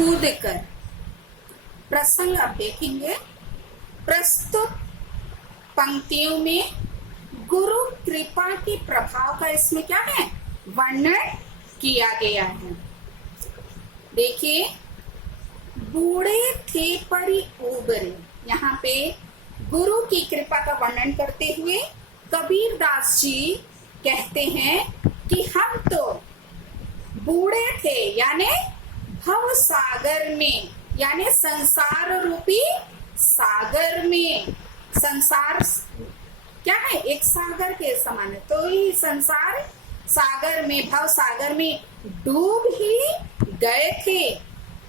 कूद कर। प्रसंग आप देखेंगे। प्रस्तुत पंक्तियों में गुरु कृपा के प्रभाव का इसमें क्या है, वर्णन किया गया है। देखिए, बूढ़े थे परी उबरे। यहाँ पे गुरु की कृपा का वर्णन करते हुए कबीर दास जी कहते हैं कि हम तो बूढ़े थे, यानी भव सागर में, यानी संसार रूपी सागर में। संसार क्या है, एक सागर के समान है, तो ही संसार सागर में, भव सागर में डूब ही गए थे।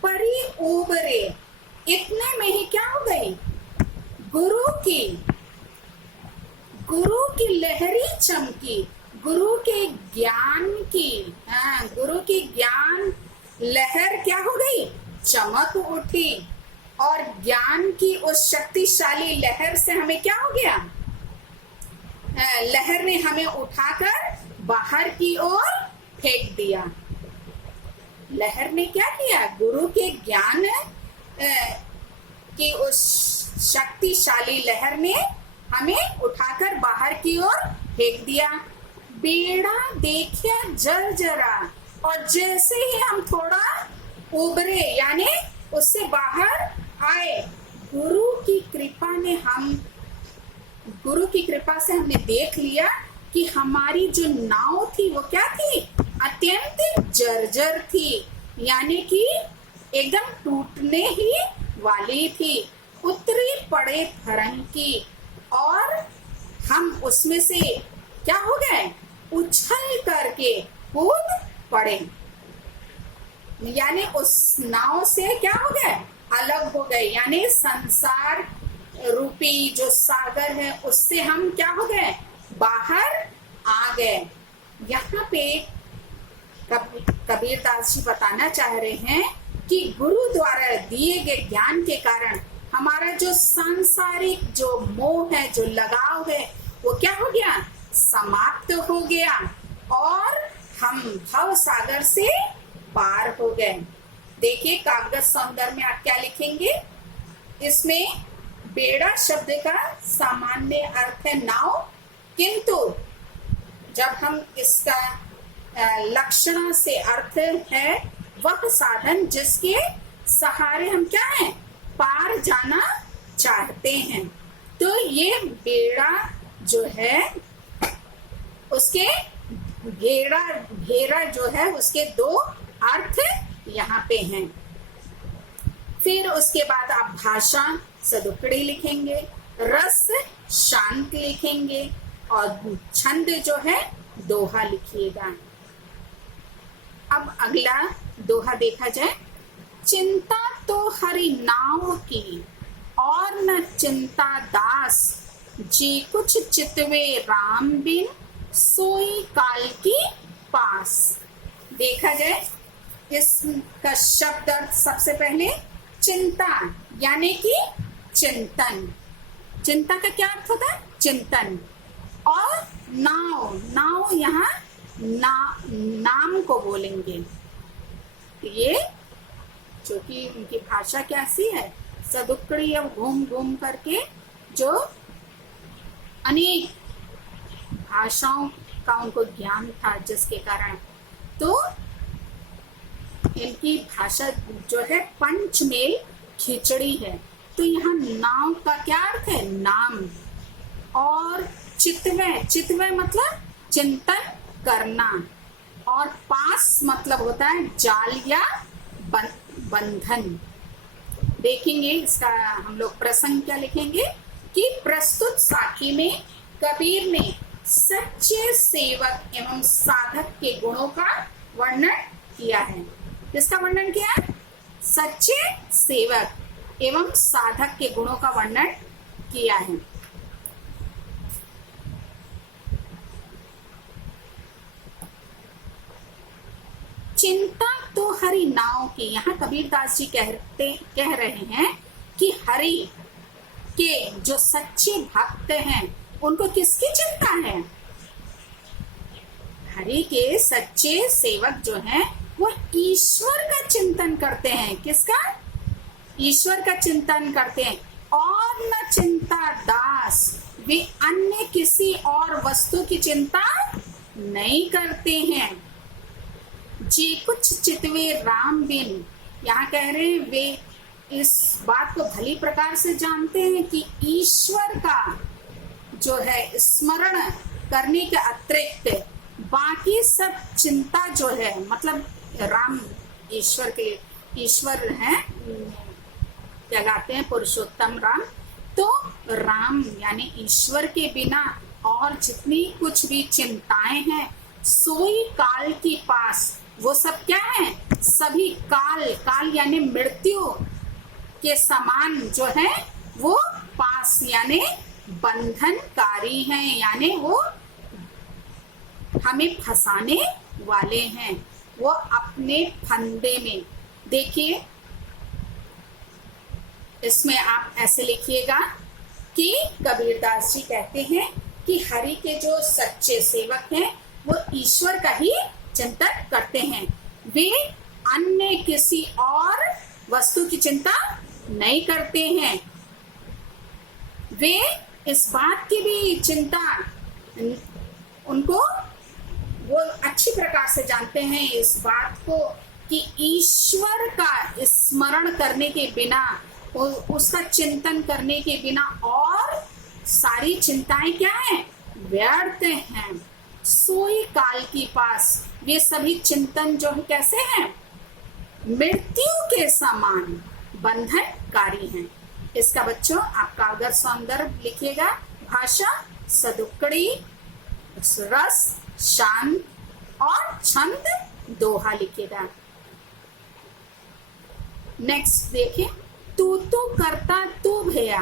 परी उबरे, इतने में ही क्या हो गई, गुरु की लहरी चमकी, गुरु के ज्ञान की, गुरु की ज्ञान लहर क्या हो गई, चमक उठी। और ज्ञान की उस शक्तिशाली लहर से हमें क्या हो गया, लहर ने हमें उठाकर बाहर की ओर फेंक दिया। लहर ने क्या किया, गुरु के ज्ञान की उस शक्तिशाली लहर ने हमें उठाकर बाहर की ओर फेंक दिया। बेड़ा देखिया जर्जरा, और जैसे ही हम थोड़ा उबरे, यानी उससे बाहर आए, गुरु की कृपा से हमने देख लिया कि हमारी जो नाव थी वो क्या थी, अत्यंत जर्जर थी, यानी कि एकदम टूटने ही वाली थी, उतरी पड़े फरंग की। और हम उसमें से क्या हो गए, उछल करके कूद पड़े, यानी उस नाव से क्या हो गए, अलग हो गए, यानी संसार रूपी जो सागर है उससे हम क्या हो गए, बाहर आ गए। यहाँ पे कबीर दास जी बताना चाह रहे हैं कि गुरु द्वारा दिए गए ज्ञान के कारण हमारा जो सांसारिक जो मोह है, जो लगाव है, वो क्या हो गया, समाप्त हो गया, और हम भव सागर से पार हो गए। देखिए, कागज सौंदर्य में आप क्या लिखेंगे, इसमें बेड़ा शब्द का सामान्य अर्थ है नाव, किंतु जब हम इसका लक्षण से अर्थ है वह साधन जिसके सहारे हम क्या है, पार जाना चाहते हैं। तो ये बेड़ा जो है उसके घेरा जो है उसके दो अर्थ यहाँ पे हैं। फिर उसके बाद आप भाषा सदुकड़ी लिखेंगे, रस शांत लिखेंगे, और छंद जो है दोहा लिखिएगा। अब अगला दोहा देखा जाए। चिंता तो हरि नाव की और न चिंता दास, जी कुछ चितवे राम बिन सोई काल की पास। देखा जाए इसका शब्द अर्थ सबसे पहले चिंता, यानी कि चिंतन। चिंता का क्या अर्थ होता है, चिंतन। और नाव यहाँ नाम को बोलेंगे। ये जो कि उनकी भाषा कैसी है, सदुक्कड़ी, अब घूम घूम करके जो अनेक भाषाओं का उनको ज्ञान था, जिसके कारण तो इनकी भाषा जो है पंचमेल खिचड़ी है। तो यहाँ नाव का क्या अर्थ है, नाम। और चितवे मतलब चिंतन करना, और पास मतलब होता है जाल या बंधन। देखेंगे इसका हम लोग प्रसंग क्या लिखेंगे कि प्रस्तुत साखी में कबीर ने सच्चे सेवक एवं साधक के गुणों का वर्णन किया है। किसका वर्णन किया है, सच्चे सेवक एवं साधक के गुणों का वर्णन किया है। चिंता तो हरि नाव की, यहाँ कबीर दास जी कह रहे हैं कि हरि के जो सच्चे भक्त हैं उनको किसकी चिंता है, हरि के सच्चे सेवक जो हैं वो ईश्वर का चिंतन करते हैं। किसका? ईश्वर का चिंतन करते हैं। और न चिंता दास, वे अन्य किसी और वस्तु की चिंता नहीं करते हैं। जे कुछ चितवे राम बिन, यहाँ कह रहे हैं वे इस बात को भली प्रकार से जानते हैं कि ईश्वर का जो है स्मरण करने के अतिरिक्त बाकी सब चिंता जो है, मतलब राम ईश्वर हैं, क्या गाते हैं, पुरुषोत्तम राम। तो राम यानी ईश्वर के बिना और जितनी कुछ भी चिंताएं हैं, सोई काल के पास वो सब क्या है, सभी काल यानी मृत्यु के समान जो है वो पास यानी बंधनकारी हैं, यानी वो हमें फंसाने वाले हैं, वो अपने फंदे में। देखिए इसमें आप ऐसे लिखिएगा कि कबीरदास जी कहते हैं कि हरि के जो सच्चे सेवक हैं वो ईश्वर का ही चिंतन करते हैं। वे अन्य किसी और वस्तु की चिंता नहीं करते हैं। वे इस बात की भी चिंता उनको वो अच्छी प्रकार से जानते हैं इस बात को कि ईश्वर का स्मरण करने के बिना, उसका चिंतन करने के बिना और सारी चिंताएं क्या हैं, व्यर्थ हैं। सोई काल के पास ये सभी चिंतन जो है कैसे हैं, मृत्यु के समान बंधनकारी हैं। इसका बच्चों आपका अगर संदर्भ लिखिएगा, भाषा सदुक्कड़ी, रस शांत और छंद दोहा लिखिएगा। नेक्स्ट देखिए, तू तो करता तू भया,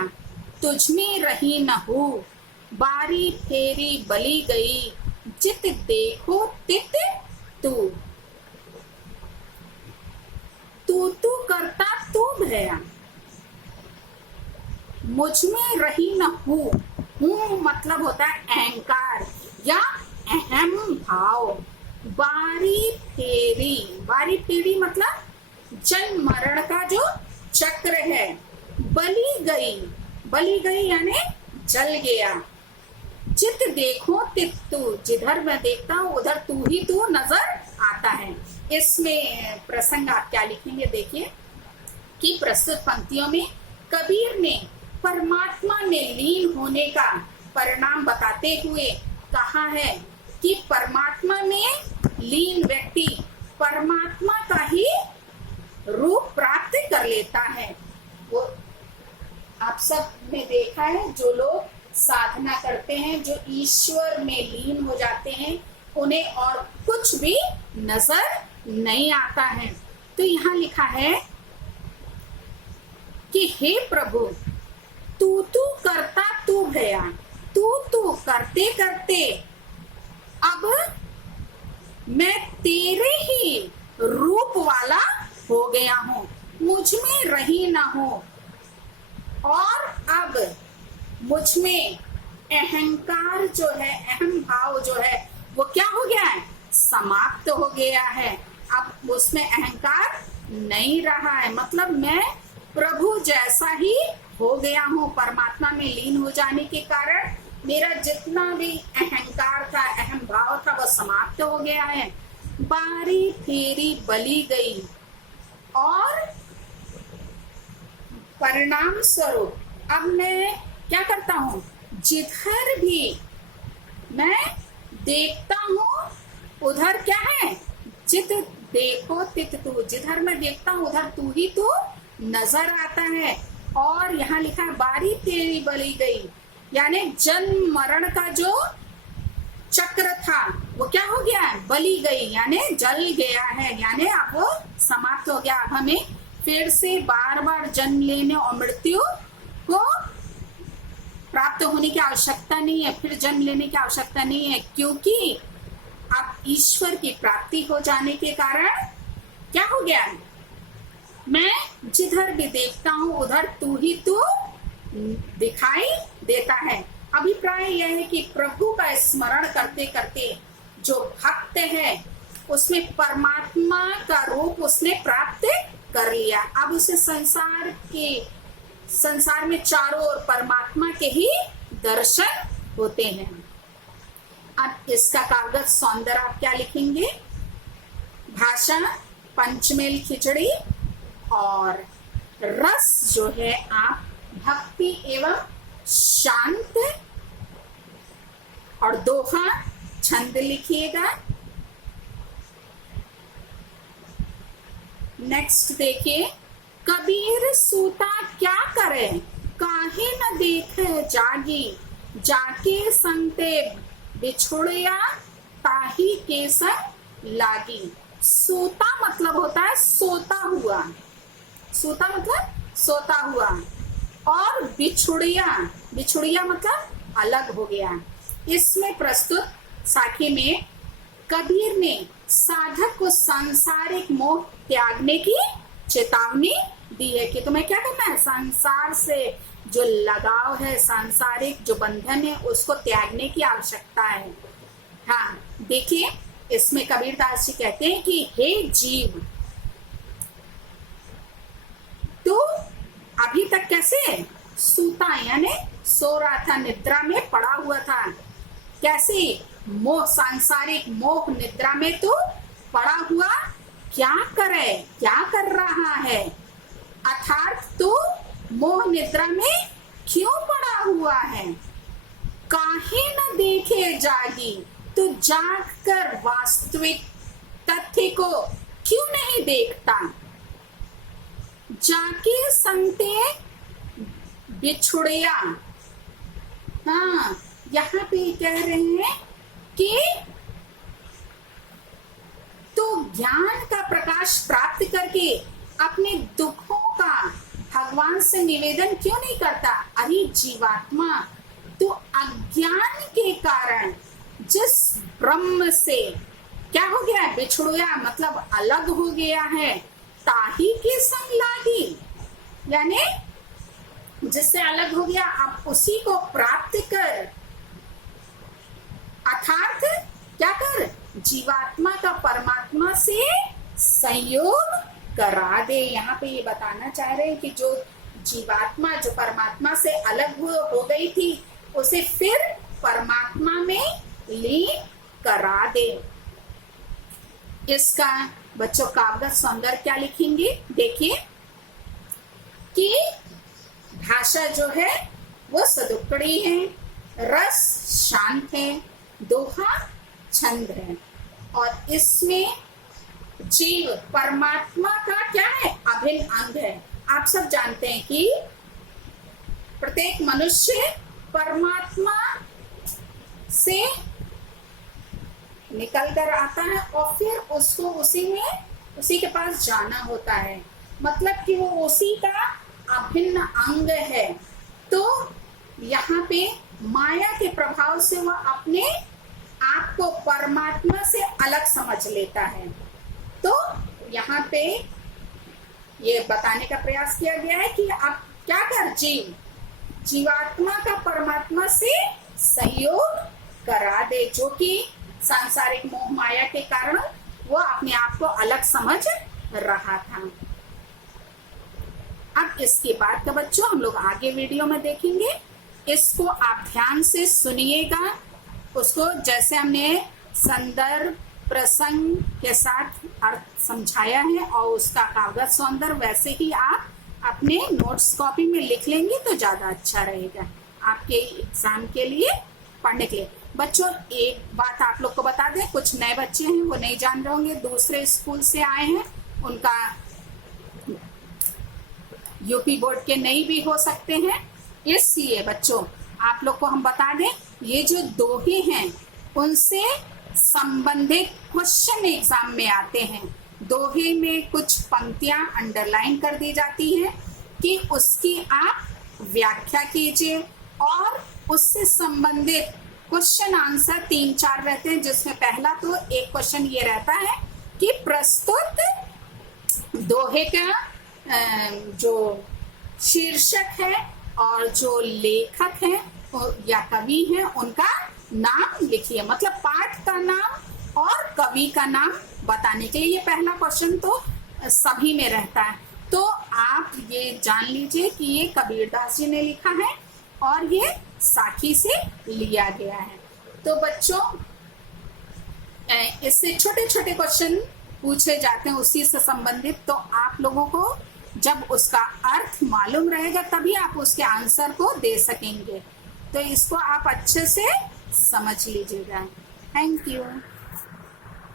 तुझ में रही न हो, बारी फेरी बली गई, जित देखो तित तू। तू तू करता तू भया, मुझ में रही न हूँ। हूँ मतलब होता है अहंकार या अहम भाव। बारी फेरी मतलब जन्म मरण का जो चक्र है। बली गई यानी जल गया। जित देखो तित तू, जिधर मैं देखता हूँ उधर तू ही तू नजर आता है। इसमें प्रसंग आप क्या लिखेंगे, देखिए कि प्रस्तुत पंक्तियों में कबीर ने परमात्मा में लीन होने का परिणाम बताते हुए कहा है कि परमात्मा में लीन व्यक्ति परमात्मा का ही रूप प्राप्त कर लेता है। वो आप सब ने देखा है, जो लोग साधना करते हैं, जो ईश्वर में लीन हो जाते हैं, उन्हें और कुछ भी नजर नहीं आता है। तो यहाँ लिखा है कि हे प्रभु, तू तू करता तू भया, तू तू करते करते अब मैं तेरे ही रूप वाला हो गया हूँ, मुझ में रही ना हो। और अब मुझ में अहंकार जो है, अहम भाव जो है वो क्या हो गया है, समाप्त हो गया है। अब उसमें अहंकार नहीं रहा है, मतलब मैं प्रभु जैसा ही हो गया हूँ। परमात्मा में लीन हो जाने के कारण मेरा जितना भी अहंकार था, अहम भाव था, वो समाप्त हो गया है। बारी फेरी बली गई और परिणाम स्वरूप अब मैं क्या करता हूँ, जिधर भी मैं देखता हूँ उधर क्या है, जित देखो तित तू, जिधर मैं देखता हूँ उधर तू ही तू नजर आता है। और यहाँ लिखा है बारी तेरी बली गई, यानी जन्म मरण का जो चक्र था वो क्या हो गया है, बली गई यानी जल गया है, यानी अब वो समाप्त हो गया। अब हमें फिर से बार बार जन्म लेने और मृत्यु को प्राप्त होने की आवश्यकता नहीं है, फिर जन्म लेने की आवश्यकता नहीं है, क्योंकि अब ईश्वर की प्राप्ति हो जाने के कारण क्या हो गया है, मैं जिधर भी देखता हूँ उधर तू ही तू दिखाई देता है। अभिप्राय यह है कि प्रभु का स्मरण करते करते जो भक्त है उसमें परमात्मा का रूप उसने प्राप्त कर लिया। अब उसे संसार में चारों ओर परमात्मा के ही दर्शन होते हैं। अब इसका कागज सौंदर्य आप क्या लिखेंगे? भाषा पंचमेल खिचड़ी, और रस जो है आप भक्ति एवं शांत, और दोहा छंद लिखिएगा। नेक्स्ट देखिए, कबीर सूता क्या करे, काहे न देखे जागी, जाके संते बिछुड़िया, ताही के संग लागी। सूता मतलब होता है सोता हुआ, सूता मतलब सोता हुआ, और बिछुड़िया, बिछुड़िया मतलब अलग हो गया। इसमें प्रस्तुत साखी में कबीर ने साधक को सांसारिक मोह त्यागने की चेतावनी दी है कि तुम्हें क्या करना है, संसार से जो लगाव है, सांसारिक जो बंधन है, उसको त्यागने की आवश्यकता है। हाँ देखिए, इसमें कबीरदास जी कहते हैं कि हे जीव, तू अभी तक कैसे सूता, यानी सो रहा था, निद्रा में पड़ा हुआ था। कैसे? मोह, सांसारिक मोह निद्रा में तू पड़ा हुआ क्या करे, क्या कर रहा है? अर्थात तू मोह निद्रा में क्यों पड़ा हुआ है? काहे न देखे जागी, तू जाग कर वास्तविक तथ्य को क्यों नहीं देखता? जाके संते बिछुड़िया। हाँ, यहाँ पे कह रहे हैं कि तो ज्ञान का प्रकाश प्राप्त करके अपने दुखों का भगवान से निवेदन क्यों नहीं करता? अरे जीवात्मा, तो अज्ञान के कारण जिस ब्रह्म से क्या हो गया, बिछुड़िया मतलब अलग हो गया है, ताही के संग लागी, यानी जिससे अलग हो गया, आप उसी को प्राप्त कर, अर्थात क्या कर, जीवात्मा का परमात्मा से संयोग करा दे। यहाँ पे ये बताना चाह रहे हैं कि जो जीवात्मा जो परमात्मा से अलग हो गई थी, उसे फिर परमात्मा में लीन करा दे। इसका बच्चों कागज सौंदर्य क्या लिखेंगे? देखिए कि भाषा जो है वो सदुक्कड़ी है, रस शांत है, दोहा छंद है, और इसमें जीव परमात्मा का क्या है, अभिन्न अंग है। आप सब जानते हैं कि प्रत्येक मनुष्य परमात्मा से निकल कर आता है और फिर उसको उसी के पास जाना होता है, मतलब कि वो उसी का अभिन्न अंग है। तो यहाँ पे माया के प्रभाव से वह अपने आप को परमात्मा से अलग समझ लेता है। तो यहाँ पे ये बताने का प्रयास किया गया है कि आप क्या कर, जीवात्मा का परमात्मा से सहयोग करा दे, जो कि सांसारिक मोह माया के कारण वो अपने आप को अलग समझ रहा था। अब इसके बाद का बच्चों हम लोग आगे वीडियो में देखेंगे, इसको आप ध्यान से सुनिएगा, उसको जैसे हमने संदर्भ प्रसंग के साथ अर्थ समझाया है और उसका कागज सौंदर्य वैसे ही आप अपने नोट्स कॉपी में लिख लेंगे तो ज्यादा अच्छा रहेगा आपके एग्जाम के लिए, पढ़ने के लिए। बच्चों एक बात आप लोग को बता दें, कुछ नए बच्चे हैं वो नहीं जान रहे होंगे, दूसरे स्कूल से आए हैं, उनका यूपी बोर्ड के नहीं भी हो सकते हैं, इसलिए बच्चों आप लोग को हम बता दें, ये जो दोहे हैं उनसे संबंधित क्वेश्चन एग्जाम में आते हैं। दोहे में कुछ पंक्तियां अंडरलाइन कर दी जाती हैं कि उसकी आप व्याख्या कीजिए, और उससे संबंधित क्वेश्चन आंसर 3-4 रहते हैं, जिसमें पहला तो एक क्वेश्चन ये रहता है कि प्रस्तुत दोहे का जो शीर्षक है और जो लेखक है या कवि है उनका नाम लिखिए, मतलब पाठ का नाम और कवि का नाम बताने के लिए। ये पहला क्वेश्चन तो सभी में रहता है, तो आप ये जान लीजिए कि ये कबीरदास जी ने लिखा है और ये साखी से लिया गया है। तो बच्चों इससे छोटे छोटे क्वेश्चन पूछे जाते हैं उसी से संबंधित, तो आप लोगों को जब उसका अर्थ मालूम रहेगा तभी आप उसके आंसर को दे सकेंगे। तो इसको आप अच्छे से समझ लीजिएगा। Thank you.